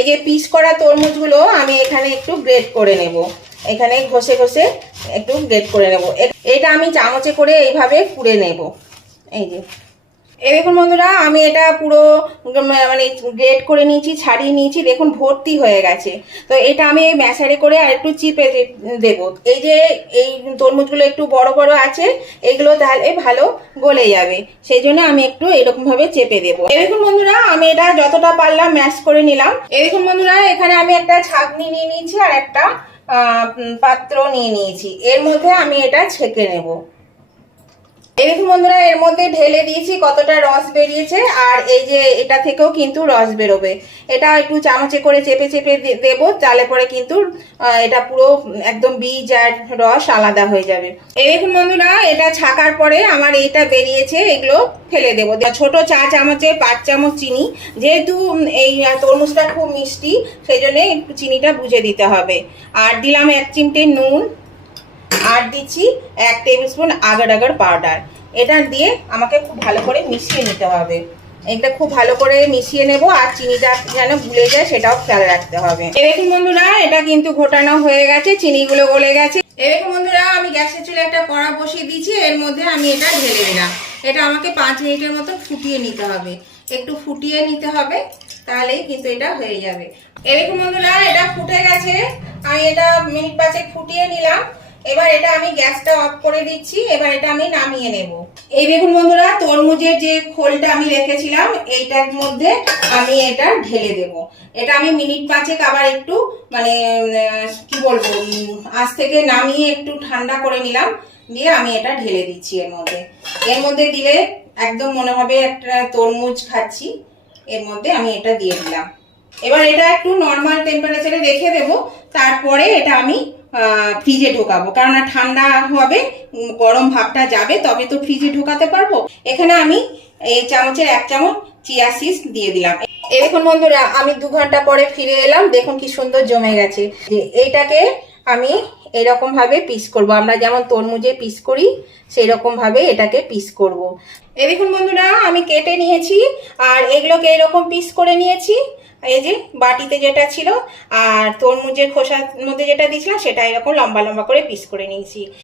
এই যে পিস করা তরমুজগুলো আমি এখানে একটু গ্রেট করে নেব, এখানে ঘষে ঘষে একটু গ্রেট করে নেব। এটা আমি চামচে করে এইভাবে পুড়ে নেব। এই যে এই দেখুন বন্ধুরা, আমি এটা পুরো মানে গ্রেট করে নিয়েছি, ছাড়িয়ে নিয়েছি, দেখুন ভর্তি হয়ে গেছে। তো এটা আমি ম্যাশারে করে আর একটু চিপে দেবো। এই যে এই তরমুজগুলো একটু বড় বড় আছে, এগুলো তাহলে ভালো গলে যাবে, সেই জন্য আমি একটু এরকমভাবে চেপে দেবো। এই দেখুন বন্ধুরা, আমি এটা যতটা পারলাম ম্যাশ করে নিলাম। এই দেখুন বন্ধুরা, এখানে আমি একটা ছাঁকনি নিয়ে নিয়েছি আর একটা পাত্র নিয়ে নিয়েছি, এর মধ্যে আমি এটা ছেঁকে নেব। এই দেখুন বন্ধুরা, এর মধ্যে ঢেলে দিয়েছি, কতটা রস বেরিয়েছে। আর এই যে এটা থেকেও কিন্তু রস বেরোবে, এটা একটু চামচে করে চেপে চেপে দেবো, তাহলে পরে কিন্তু এটা পুরো একদম বীজ আর রস আলাদা হয়ে যাবে। এই দেখুন বন্ধুরা, এটা ছাকার পরে আমার এইটা বেরিয়েছে, এগুলো ফেলে দেবো। ছোট চা চামচে 5 চামচ চিনি, যেহেতু এই তরমুজটা খুব মিষ্টি, সেই জন্য একটু চিনিটা বুঝে দিতে হবে। আর দিলাম 1 চিমটে নুন, আর দিচ্ছি 1 table spoon agar agar powder. এটা দিয়ে আমাকে খুব ভালো করে মিশিয়ে নিতে হবে। এটা খুব ভালো করে মিশিয়ে নেব, আর চিনিটা যেন ভুলে যায় সেটাও খেয়াল রাখতে হবে। এই দেখুন বন্ধুরা, এটা কিন্তু ঘোটানো হয়ে গেছে, চিনিগুলো গলে গেছে। এই দেখুন বন্ধুরা, আমি গ্যাসের চুলে একটা কড়া বসিয়ে দিয়েছি, এর মধ্যে আমি এটা ঢেলে দিলাম। এটা আমাকে 5 মিনিটের মতো ফুটিয়ে নিতে হবে, একটু ফুটিয়ে নিতে হবে, তাহলেই কিন্তু এটা হয়ে যাবে। এই দেখুন বন্ধুরা, এটা ফুটে গেছে, আমি এটা মিনিট 5 ফুটিয়ে নিলাম। এবার এটা আমি গ্যাসটা অফ করে দিচ্ছি, এবার এটা আমি নামিয়ে নেব। এই দেখুন বন্ধুরা, তরমুজের যে খোলটা আমি রেখেছিলাম এইটার মধ্যে আমি এটা ঢেলে দেব। এটা আমি মিনিট 5 আবার একটু মানে কি বলবো, আজ থেকে নামিয়ে একটু ঠান্ডা করে নিলাম, দিয়ে আমি এটা ঢেলে দিচ্ছি এর মধ্যে। এর মধ্যে দিলে একদম মনে হবে একটা তরমুজ খাচ্ছি। এর মধ্যে আমি এটা দিয়ে দিলাম। এবার এটা একটু নর্মাল টেম্পারেচারে রেখে দেব, তারপরে এটা আমি ফ্রিজে ঢোকাবো, কারণ ঠান্ডা হবে, গরম ভাবটা যাবে, তবে তো ফ্রিজে ঢোকাতে পারবো। এখানে আমি এই চামচের 1 চামচ চিয়া সিড দিয়ে দিলাম। এই দেখুন বন্ধুরা, আমি 2 ঘন্টা পরে ফিরে এলাম, দেখুন কি সুন্দর জমে গেছে। এইটাকে আমি এরকম ভাবে পিস করব, আমরা যেমন তরমুজে পিস করি সেই রকম ভাবে এটাকে পিস করব। এই দেখুন বন্ধুরা, আমি কেটে নিয়েছি, আর এগুলোকে এরকম পিস করে নিয়েছি। এই যে বাটিতে যেটা ছিল, আর তরমুজের খোসার মধ্যে যেটা দিয়েছিলাম সেটা এরকম লম্বা লম্বা করে পিস করে নিয়েছি।